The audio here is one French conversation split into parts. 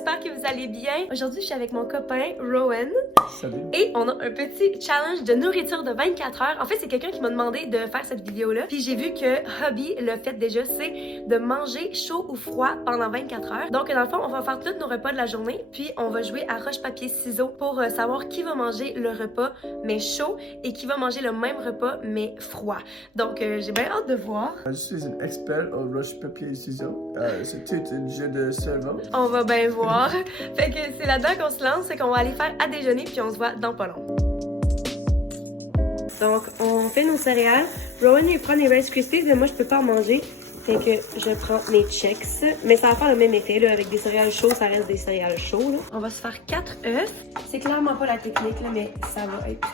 j'espère que vous allez bien. Aujourd'hui, je suis avec mon copain, Rowan. Salut. Et on a un petit challenge de nourriture de 24 heures. En fait, c'est quelqu'un qui m'a demandé de faire cette vidéo-là. Puis j'ai vu que Hubby l'a fait déjà, c'est de manger chaud ou froid pendant 24 heures. Donc, dans le fond, on va faire tous nos repas de la journée. Puis on va jouer à roche-papier-ciseaux pour savoir qui va manger le repas, mais chaud, et qui va manger le même repas, mais froid. Donc, j'ai bien hâte de voir. Je suis un expert au roche-papier-ciseaux. C'est tout un jeu de cerveau. On va bien voir. Fait que c'est là-dedans qu'on se lance, c'est qu'on va aller faire à déjeuner, puis on se voit dans pas long. Donc, on fait nos céréales. Rowan, il prend les Rice Krispies, mais moi, je peux pas en manger. Fait que je prends mes Chex. Mais ça va faire le même effet, là. Avec des céréales chaudes, ça reste des céréales chaudes, là. On va se faire 4 œufs. C'est clairement pas la technique, là, mais ça va être...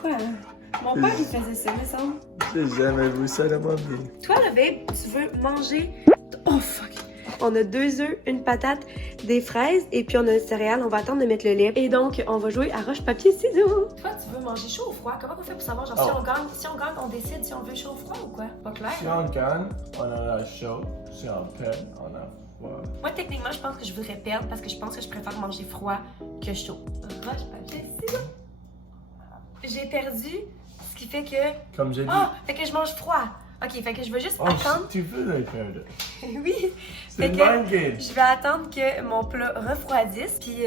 Quoi? Mon père, il faisait ça, me semble. J'ai jamais vu ça de ma vie. Toi, là, babe, tu veux manger... Oh, fuck! On a 2 œufs, une patate, des fraises, et puis on a le céréales. On va attendre de mettre le lait. Et donc, on va jouer à roche-papier-ciseaux. Toi, tu veux manger chaud ou froid? Comment on fait pour savoir, genre, si on gagne, on décide si on veut chaud ou froid ou quoi? Pas clair? Si on gagne, on a la chaud. Si on perd, on a froid. Moi, techniquement, je pense que je voudrais perdre parce que je pense que je préfère manger froid que chaud. Roche-papier-ciseaux. J'ai perdu, ce qui fait que... Comme j'ai dit. Oh! Fait que je mange froid. Ok, fait que je veux juste attendre. Si tu veux les perdre. Oui! C'est Fait une que bonne game. je vais attendre que mon plat refroidisse, puis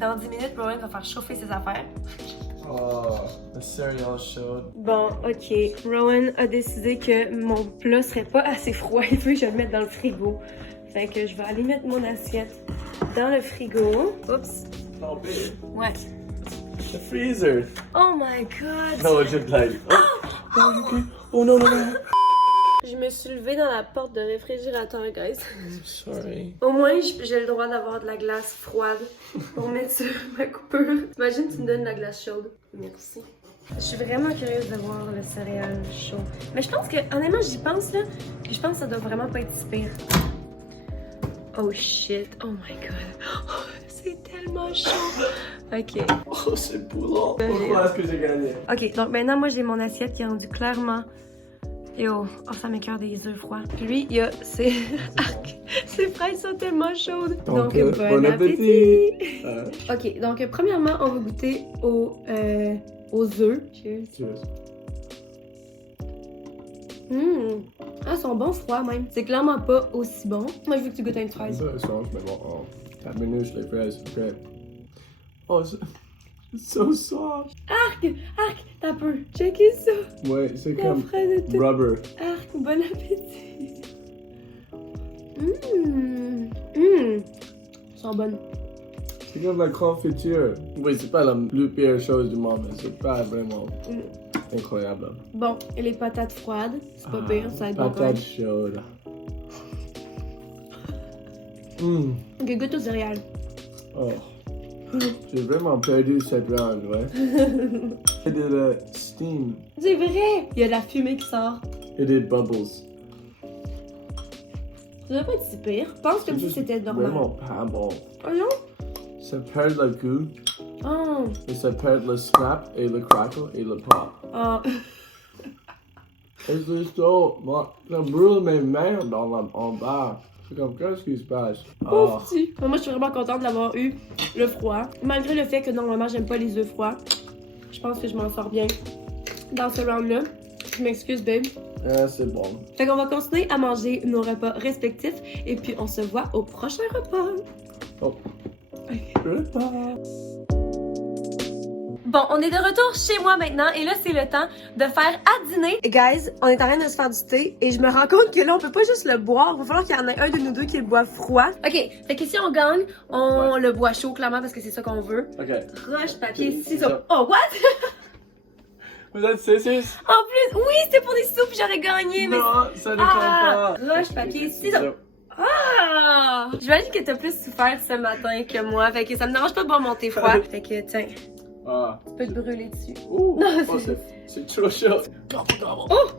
dans 10 minutes, Rowan va faire chauffer ses affaires. Oh, le céréale chaude. Bon, ok. Rowan a décidé que mon plat serait pas assez froid. Il veut que je le mette dans le frigo. Fait que je vais aller mettre mon assiette dans le frigo. Oups. Oh, babe. Ouais. The freezer. Oh my god! Non, je blague. Oh, ok. Oh non, non, non. Je me suis levée dans la porte de réfrigérateur, guys. Sorry. Au moins, j'ai le droit d'avoir de la glace froide pour mettre sur ma coupure. Imagine, tu me donnes de la glace chaude. Merci. Je suis vraiment curieuse de voir le céréal chaud. Mais je pense que, honnêtement, j'y pense là. Et je pense que ça doit vraiment pas être si pire. Oh shit. Oh my god. Oh, c'est tellement chaud. Ok. Oh, c'est boulant. Pourquoi est-ce que j'ai gagné? Ok, donc maintenant, moi, j'ai mon assiette qui est rendue clairement. Yo, oh, ça m'écoeure des œufs froids. Puis lui, il y a ses... ses fraises sont tellement chaudes. Donc, bon appétit! Ok, donc premièrement, on va goûter aux œufs. Cheers. Cheers. Ah, ils sont bons froids même. C'est clairement pas aussi bon. Moi, je veux que tu goûtes une fraise. Ça change, mais bon, oh. 4 minutes, les fraises, ok. Oh, c'est so soft. Arc! Arc! T'as peu. Checkez ça. Ouais, c'est La comme fraise est toute... rubber. Arc, bon appétit. Ils sont bonnes. C'est comme la confiture. Oui, c'est pas la plus pire chose du monde, mais c'est pas vraiment incroyable. Bon, et les patates froides, c'est pas pire, ça va être bon quand même. Patates chaudes. Ok, goûte aux céréales. Oh. J'ai vraiment perdu cette round, ouais. Et de la steam. C'est vrai! Il y a de la fumée qui sort. Et des bubbles. Ça doit pas être si pire. Je pense comme si c'était normal. Vraiment pas bon. Oh non? Ça perd le goût. Oh! Et ça perd le snap et le crackle et le pop. Oh! Et c'est ça, moi, ça brûle mes mains en bas. C'est comme, qu'est-ce qui se passe? Pauvre petit! Moi, je suis vraiment contente d'avoir eu le froid. Malgré le fait que normalement, j'aime pas les œufs froids. Je pense que je m'en sors bien dans ce round-là. Je m'excuse, babe. Ah, c'est bon. Fait qu'on va continuer à manger nos repas respectifs. Et puis, on se voit au prochain repas. Oh. Repas. Bon, on est de retour chez moi maintenant et là, c'est le temps de faire à dîner. Et guys, on est en train de se faire du thé et je me rends compte que là, on peut pas juste le boire. Il va falloir qu'il y en ait un de nous deux qui le boive froid. Ok, fait que si on gagne, on le boit chaud, clairement, parce que c'est ça qu'on veut. Ok. Roche, papier, ciseaux. Oh, what? Vous êtes saisis? En plus, oui, c'était pour des ciseaux puis j'aurais gagné, mais... Non, ça ne compte pas. Roche, papier, ciseaux. Ah! J'imagine que t'as plus souffert ce matin que moi, fait que ça me dérange pas de boire mon thé froid. Fait que, tiens, Ah. tu peux te brûler dessus. Ouh. Non, Oh, c'est trop chaud. Oh!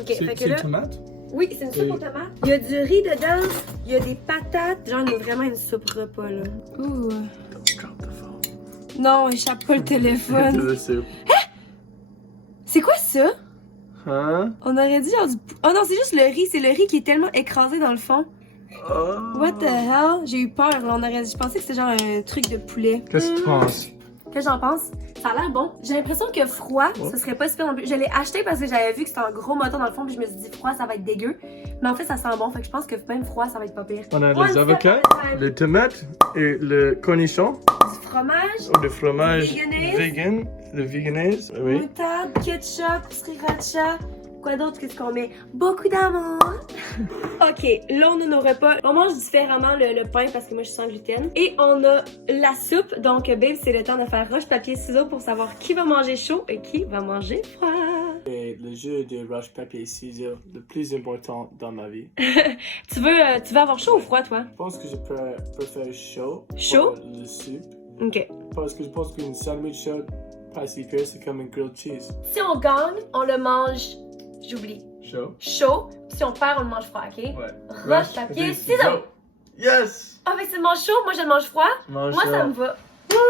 Ok, fait que là... tomate? Oui, c'est une soupe aux tomates. Il y a du riz dedans, il y a des patates. Genre, on a vraiment une soupe repas, là. Ouh. Drop the phone. Non, échappe pas le téléphone. De la soupe. C'est quoi ça? Hein? On aurait dit genre du... Oh non, c'est juste le riz. C'est le riz qui est tellement écrasé dans le fond. What the hell? J'ai eu peur, là. Je pensais que c'était genre un truc de poulet. Qu'est-ce que tu penses? Qu'est-ce que j'en pense? Ça a l'air bon. J'ai l'impression que froid, ce serait pas super non plus. Je l'ai acheté parce que j'avais vu que c'était un gros moton dans le fond, puis je me suis dit froid, ça va être dégueu. Mais en fait, ça sent bon, fait que je pense que même froid, ça va être pas pire. On a les avocats, les tomates et le cornichon. Du fromage. Le fromage Veganese. vegan, le veganese, oui. Moutarde, ketchup, sriracha. Quoi d'autre qu'est-ce qu'on met? Beaucoup d'amour. Ok, là on a nos repas. On mange différemment le pain parce que moi je suis sans gluten. Et on a la soupe. Donc babe, c'est le temps de faire roche, papier, ciseaux pour savoir qui va manger chaud et qui va manger froid. Et le jeu de roche, papier, ciseaux, le plus important dans ma vie. tu veux avoir chaud ou froid toi? Je pense que je préfère chaud. Chaud? Pour le soupe. Ok. Parce que je pense qu'une sandwich chaude, pas si pire, c'est comme une grilled cheese. Si on gagne, on le mange, j'oublie, Chaud? chaud. Puis si on perd, on le mange froid, ok? Ouais. Roche, papier, ciseaux. Yes! Ah, fait que tu le manges chaud, moi je le mange froid. Mange Moi chaud. ça me va.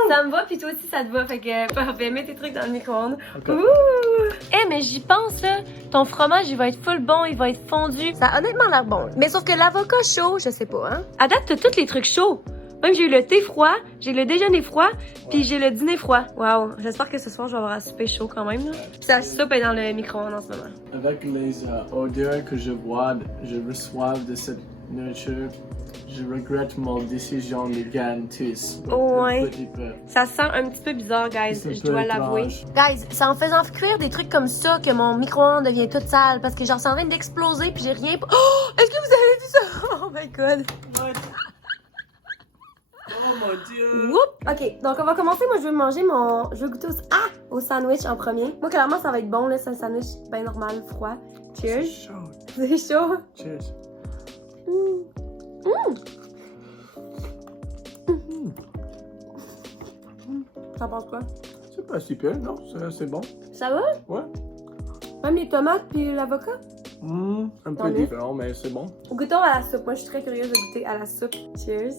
Ça me va, puis toi aussi ça te va. Fait que parfait, mets tes trucs dans le micro-ondes. Ok. Ouh! Eh, mais j'y pense là. Ton fromage, il va être full bon, il va être fondu. Ça a honnêtement l'air bon. Mais sauf que l'avocat chaud, je sais pas, hein. À date, t'as tous les trucs chauds. Même j'ai eu le thé froid, j'ai le déjeuner froid, puis j'ai le dîner froid. Waouh! J'espère que ce soir, je vais avoir un souper chaud quand même. Là. Puis sa soupe est dans le micro-ondes en ce moment. Avec les odeurs que je reçois de cette nourriture, je regrette mon décision de gagner tous. Ouais. Un petit peu. Ça sent un petit peu bizarre, guys, C'est un je peu dois l'avouer. étrange. Guys, c'est en faisant cuire des trucs comme ça que mon micro-ondes devient toute sale parce que genre c'est en train d'exploser puis j'ai rien. Oh! Est-ce que vous avez vu ça? Oh my god! Oh mon dieu! Whoop! Ok, donc on va commencer. Moi, je vais goûter au sandwich en premier. Moi, clairement, ça va être bon, là. C'est un sandwich bien normal, froid. Cheers! C'est chaud. C'est chaud! Cheers. T'en penses quoi? C'est pas si pire, non? C'est bon. Ça va? Ouais. Même les tomates puis l'avocat? Un Tant peu mieux. différent, mais c'est bon. Goûtons à la soupe. Moi, je suis très curieuse de goûter à la soupe. Cheers!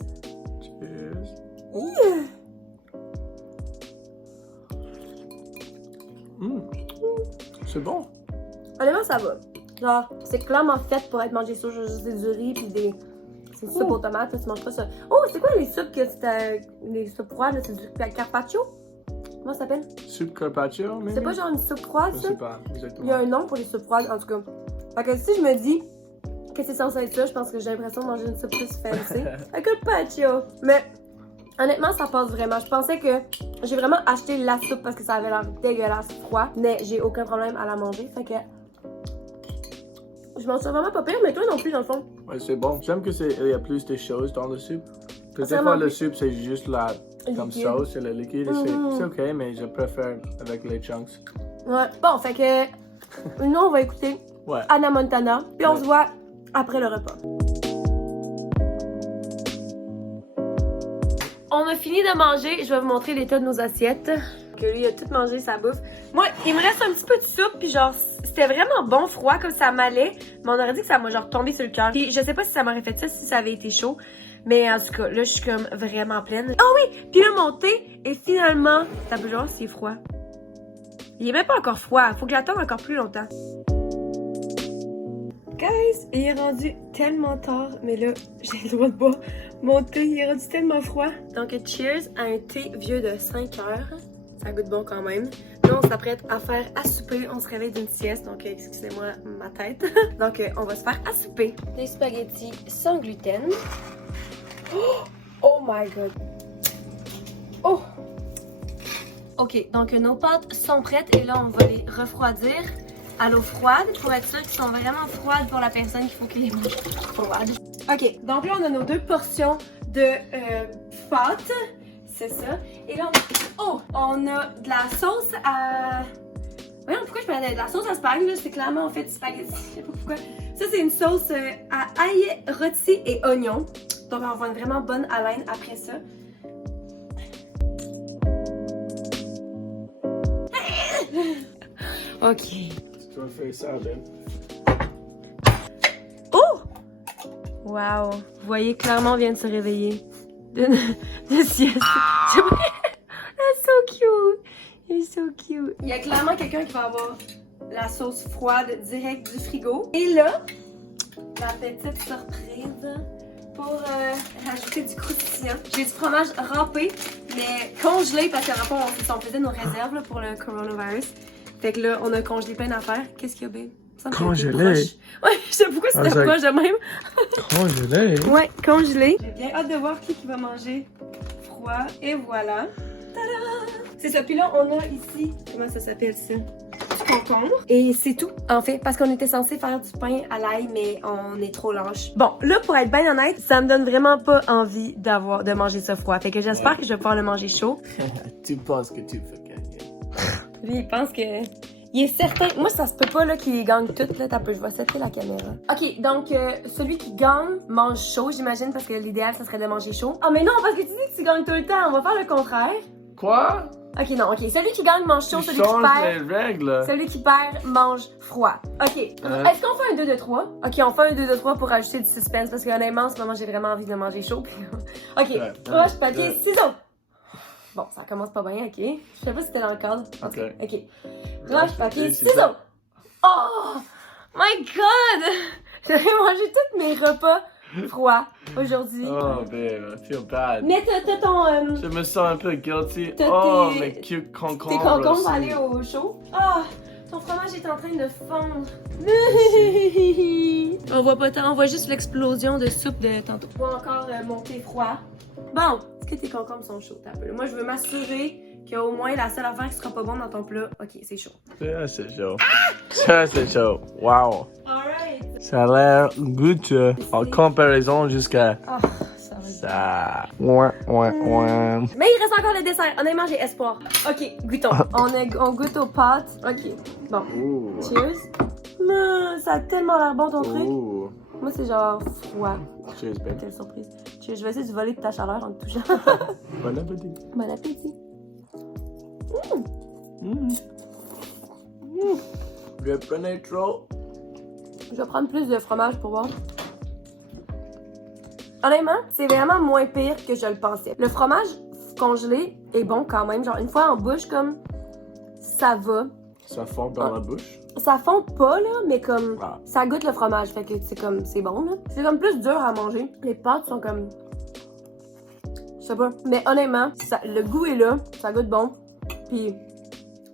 Cheers. C'est bon. Honnêtement, ça va. Genre, c'est clairement fait pour être mangé sur juste du riz puis des. C'est une soupe aux tomates, là, tu manges pas ça. Oh, c'est quoi les soupes que c'était. Les soupes froides, là? C'est du carpaccio? Comment ça s'appelle? Soupe carpaccio, mais. C'est pas genre une soupe froide, Je ça? sais pas, Il y a exactement. un nom pour les soupes froides, en tout cas. Fait que si je me dis que c'est censé être ça, je pense que j'ai l'impression de manger une soupe plus fancy. Un carpaccio. Mais honnêtement, ça passe vraiment. Je pensais que j'ai vraiment acheté la soupe parce que ça avait l'air dégueulasse froid, mais j'ai aucun problème à la manger. Fait que je m'en suis vraiment pas pire, mais toi non plus, dans le fond. Ouais, c'est bon. J'aime il y a plus de choses dans le soupe. Parce que des Vraiment fois, le plus. soupe, c'est juste la comme Liquide. sauce, c'est le liquide. Mhm. C'est ok, mais je préfère avec les chunks. Ouais. Bon, fait que nous, on va écouter Ouais. Hannah Montana, puis on Ouais. se voit après le repas. On a fini de manger. Je vais vous montrer l'état de nos assiettes. Que lui, il a tout mangé, sa bouffe. Moi, il me reste un petit peu de soupe, puis genre, c'était vraiment bon, froid, comme ça m'allait. Mais on aurait dit que ça m'a genre tombé sur le cœur. Puis je sais pas si ça m'aurait fait ça si ça avait été chaud. Mais en tout cas, là, je suis comme vraiment pleine. Oh oui! Puis là, mon thé est finalement... T'as pu genre, c'est froid. Il est même pas encore froid. Faut que j'attende encore plus longtemps. Guys, il est rendu tellement tard, mais là, j'ai le droit de boire. Mon thé, il est rendu tellement froid. Donc, cheers à un thé vieux de 5 heures. Ça goûte bon quand même. Là, on s'apprête à faire à souper. On se réveille d'une sieste, donc excusez-moi ma tête. Donc, on va se faire à souper. Des spaghettis sans gluten. Oh my god. Oh! Ok, donc nos pâtes sont prêtes et là, on va les refroidir à l'eau froide pour être sûr qu'ils sont vraiment froides pour la personne qu'il faut qu'il les mange froides. Ok, donc là, on a nos 2 portions de pâtes. C'est ça. Et là, on a de la sauce à... Voyons, pourquoi je parlais de la sauce à spaghetti? Là, c'est clairement en fait du spaghetti. Je sais pas pourquoi. Ça, c'est une sauce à ail, rôti et oignon. Donc, on va avoir une vraiment bonne haleine après ça. Ok. Tu vas faire ça, Ben. Oh! Wow! Vous voyez, clairement, on vient de se réveiller. De sieste. That's so cute! He's so cute. Il y a clairement quelqu'un qui va avoir la sauce froide direct du frigo. Et là, la petite surprise, pour rajouter du croustillant. J'ai du fromage râpé, mais congelé parce que dans le fond, on faisait nos réserves là, pour le coronavirus. Fait que là, on a congelé plein d'affaires. Qu'est-ce qu'il y a, babe? Congelé? Ouais, je sais pourquoi c'était proche de même. Congelé? Ouais, congelé. J'ai bien hâte de voir qui va manger froid. Et voilà. Tada! C'est ça. Puis là, on a ici, comment ça s'appelle ça? Du concombre. Et c'est tout, en fait, parce qu'on était censé faire du pain à l'ail, mais on est trop lâche. Bon, là, pour être bien honnête, ça me donne vraiment pas envie de manger ça froid. Fait que j'espère que je vais pouvoir le manger chaud. Tu penses que tu peux gagner? Lui, il pense que... Il est certain. Moi, ça se peut pas là qu'il gagne tout. Là, t'as peu, je vais setter la caméra. Ok, donc celui qui gagne mange chaud, j'imagine, parce que l'idéal, ça serait de manger chaud. Ah, mais non, parce que tu dis que tu gagnes tout le temps. On va faire le contraire. Quoi? Ok, non, ok. Celui qui gagne mange chaud, Tu celui qui changes perd. les règles. Celui qui perd mange froid. Ok. Est-ce qu'on fait un 2 de 3? Ok, on fait un 2 de 3 pour ajouter du suspense parce que honnêtement, en ce moment, j'ai vraiment envie de manger chaud. Ok. Roche, papier, ciseaux. Bon, ça commence pas bien, ok. Je sais pas si c'était dans le cadre. Ok. Roche, papier, ciseaux. Oh my god! J'aurais mangé tous mes repas froids aujourd'hui. Oh, babe, I feel bad. Mais t'as ton... Je me sens un peu guilty. T'as Oh, tes- mais cute concombre. Tes concombres aussi. vont aller au chaud. Ah! Ton fromage est en train de fondre. On voit pas tant, on voit juste l'explosion de soupe de tantôt. On va encore monter froid. Bon, est-ce que tes concombres sont chauds? T'as peu? Moi, je veux m'assurer qu'au moins la seule affaire qui sera pas bonne dans ton plat, ok, c'est chaud. Ça, c'est chaud. Ça, c'est chaud. Wow. Alright. Ça a l'air goûteux. En comparaison jusqu'à Ah, ça va. ça. Ouais. Mais il reste encore le dessert. Honnêtement, j'ai espoir. Ok, goûtons. On goûte aux pâtes. Ok, bon. Ouh. Cheers. Ça a tellement l'air bon ton truc. Ouh. Moi, c'est genre froid. Cheers, babe. Quelle surprise. Je vais essayer de voler de ta chaleur en te touchant. Bon appétit. Bon appétit. Je prenais trop. Je vais prendre plus de fromage pour voir. Honnêtement, c'est vraiment moins pire que je le pensais. Le fromage congelé est bon quand même. Genre, une fois en bouche, comme ça va. Ça fond dans la bouche. Ça fond pas, là, mais comme Ah. ça goûte le fromage. Fait que c'est comme, c'est bon, là. C'est comme plus dur à manger. Les pâtes sont comme... Je sais pas. Mais honnêtement, le goût est là. Ça goûte bon. Puis,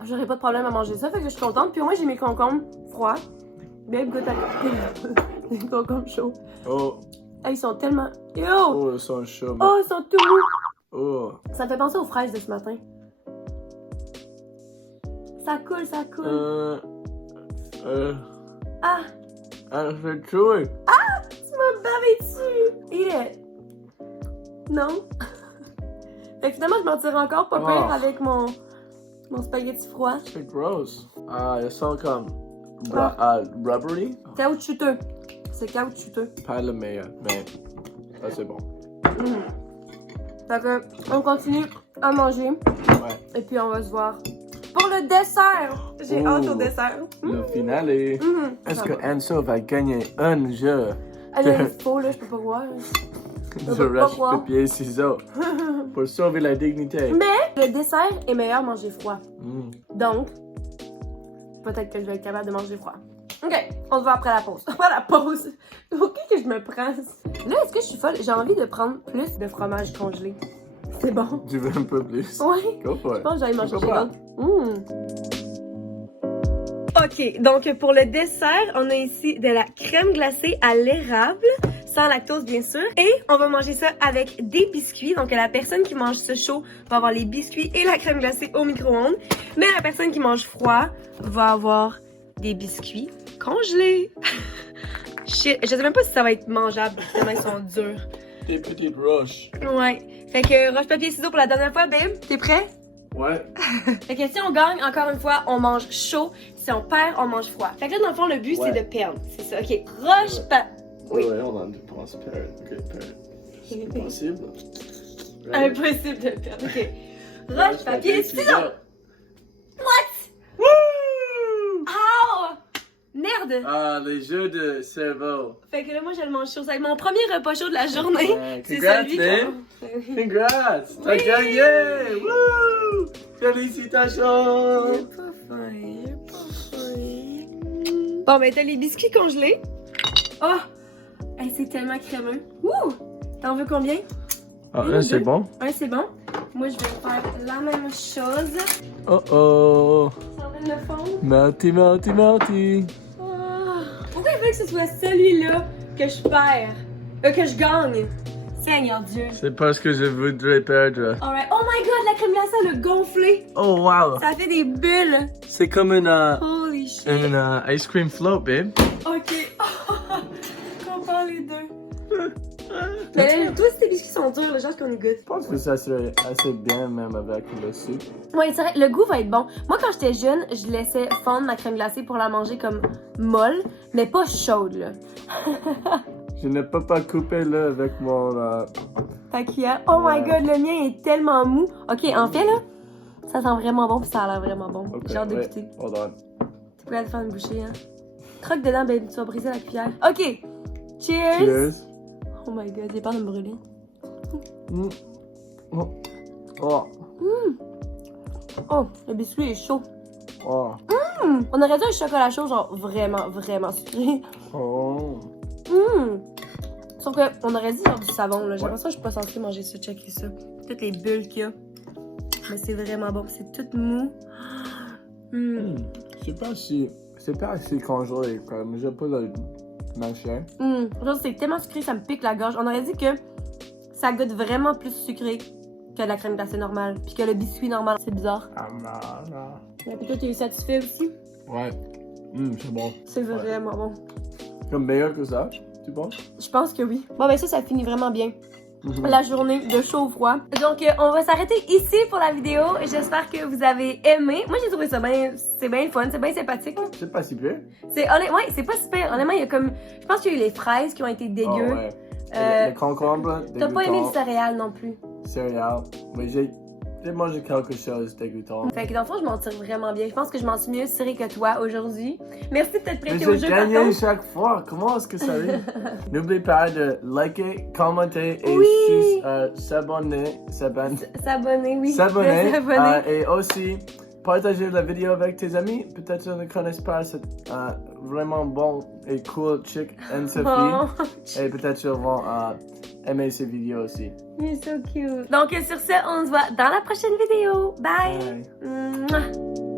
j'aurais pas de problème à manger ça. Fait que je suis contente. Puis au moins, j'ai mes concombres froids. Bien goûte à les concombres chauds. Oh. Ah, ils sont tellement... Yo! Oh, ils sont chauds. Oh, ils sont tout mous! Oh. Ça me fait penser aux fraises de ce matin. Ça coule, ça coule. Ah! Je vais tuer. Tu m'as bavé dessus! Eat it! Non? Fait que finalement, je m'en tire encore pas pire Oh. avec mon spaghetti froid. C'est gross. Ah, ils sont comme Ah. rubbery. Caoutchouteux. C'est caoutchouteux. Pas le meilleur, mais ça c'est bon. Fait que, on continue à manger. Ouais. Et puis, on va se voir pour le dessert. J'ai Ouh. hâte au dessert. Le finale. Est-ce que Enzo va gagner un jeu Ah, là, il faut, là, je peux pas voir. de peux pas rush croire. papier ciseaux pour sauver la dignité? Mais le dessert est meilleur manger froid. Mm. Donc, peut-être que je vais être capable de manger froid. Ok, on se voit après la pause. Après la pause. Ok que je me prends. Là, est-ce que je suis folle? J'ai envie de prendre plus de fromage congelé. C'est bon. Tu veux un peu plus? Ouais. Go for Je it. pense que j'allais manger chez Pourquoi l'autre. Ok, donc pour le dessert, on a ici de la crème glacée à l'érable, sans lactose bien sûr. Et on va manger ça avec des biscuits. Donc la personne qui mange ce chaud va avoir les biscuits et la crème glacée au micro-ondes. Mais la personne qui mange froid va avoir des biscuits congelés. Shit, je sais même pas si ça va être mangeable, tellement ils sont durs. Des petites roches. Ouais. Fait que roche, papier, ciseaux pour la dernière fois, babe. T'es prêt? Ouais. Fait que si on gagne, encore une fois, on mange chaud. Si on perd, on mange froid. Fait que là, dans le fond, le but, Ouais. c'est de perdre. C'est ça. Ok. Roche, Oui. Ouais, on en pense perdre. Ok, perdre. C'est possible. Impossible de perdre. Ok. Roche, papier, ciseaux. Woo! Ow! Merde! Ah, les jeux de cerveau. Fait que là, moi, je le mange chaud. C'est mon premier repas chaud de la journée. Ouais, C'est congrats, celui babe. qu'on... Congrats! T'as Oui! gagné! Woo! Félicitations! Pas fin, pas fin. Bon, ben, t'as les biscuits congelés. Oh! Hey, c'est tellement crémeux. Ouh! T'en veux combien? Ah, Une là, ou c'est deux? bon. Un, c'est bon. Moi, je vais faire la même chose. Oh oh. Ça va de le fondre. Melty, melty, melty. Ah. Pourquoi il faut que ce soit celui-là que je perds? Que je gagne? Seigneur Dieu. C'est parce que je voudrais perdre. Alright. Oh my god, la crème glacée, elle a gonflé. Oh wow. Ça fait des bulles. C'est comme une Holy shit. ice cream float, babe. Ok. Compare les deux. Mais là, toi, si tes biscuits sont durs, genre qu'on est good. Je pense que ça serait assez bien même avec le sucre. Ouais, c'est vrai, le goût va être bon. Moi, quand j'étais jeune, je laissais fondre ma crème glacée pour la manger comme molle, mais pas chaude, là. Je ne peux pas couper là avec mon... Ta cuillère. Oh my Ouais. god, le mien est tellement mou. Ok, en fait, là, ça sent vraiment bon, puis ça a l'air vraiment bon. Ok, J'ai hâte de ouais. goûter. Hold on. T'es prêt à te faire une bouchée, hein? Croque dedans, baby, tu vas briser la cuillère. Ok. Cheers! Cheers. Oh my god, j'ai peur de me brûler. Mm. Oh. Oh. Oh, le biscuit est chaud. Oh. On aurait dit un chocolat chaud, genre vraiment, vraiment sucré. Oh. Sauf qu'on aurait dit genre du savon, là. J'ai Ouais. l'impression que je suis pas censée manger ça, checker ça. Toutes les bulles qu'il y a. Mais c'est vraiment bon, c'est tout mou. C'est pas si congelé comme je peux le manger. Genre, c'est tellement sucré, ça me pique la gorge. On aurait dit que ça goûte vraiment plus sucré que la crème glacée normale, puis que le biscuit normal. C'est bizarre. Ah non, non. Et puis toi, t'es satisfait aussi? Ouais. C'est bon. C'est vraiment bon. Comme meilleur que ça, tu penses? Je pense que oui. Bon, ben ça finit vraiment bien. La journée de chaud au froid. Donc, on va s'arrêter ici pour la vidéo. J'espère que vous avez aimé. Moi, j'ai trouvé ça bien. C'est bien fun, c'est bien sympathique. C'est pas si pire. Ouais, c'est pas super. Honnêtement, il y a comme. Je pense qu'il y a eu les fraises qui ont été dégueu. Oh, ouais. Le concombre, T'as pas aimé le dégoûtant. céréales non plus. Céréales. Mais j'ai mangé quelque chose de dégoûtant. Fait que dans le fond, je m'en tire vraiment bien. Je pense que je m'en suis mieux tirée que toi aujourd'hui. Merci de t'être Mais prêté au j'ai jeu, par gagné contre. chaque fois. Comment est-ce que ça arrive? N'oubliez pas de liker, commenter et Oui. s'abonner. S'abonner, oui. S'abonner. S'abonner. Et aussi, partager la vidéo avec tes amis. Peut-être qu'ils ne connaissent pas cette vraiment bon et cool chick Anne-Sophie. Oh, Et peut-être qu'ils vont aimer ces vidéos aussi. you're so cute. Donc, sur ce, on se voit dans la prochaine vidéo. Bye. Bye. Mouah.